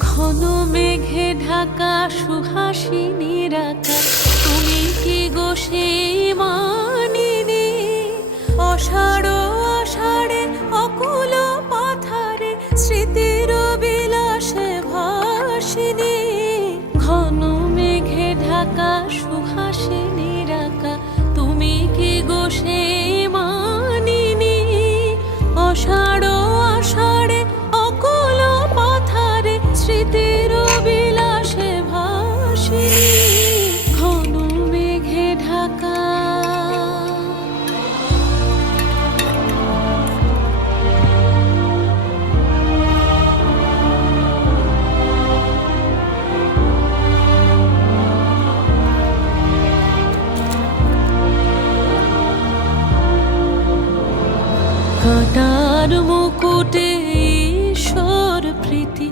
ঘন মেঘে ঢাকা সুহাসিনীর আকাশ, তুমি কি গো সেই মানিনী? অষাঢ় আষাঢ়ে অকুল পাথারে স্মৃতির বিলাসে ভাসিনী। ঘন মেঘে ঢাকা সুহাসিনীর আকাশ, তুমি কি গো সেই মানিনী? অষাঢ় আষাঢ়ে অকুল পাথারে স্মৃতির বিলাসে ভাসিনী। ঘন মেঘে ঢাকা। কাঁটার মুকুটে ঈশ্বর প্রীতি।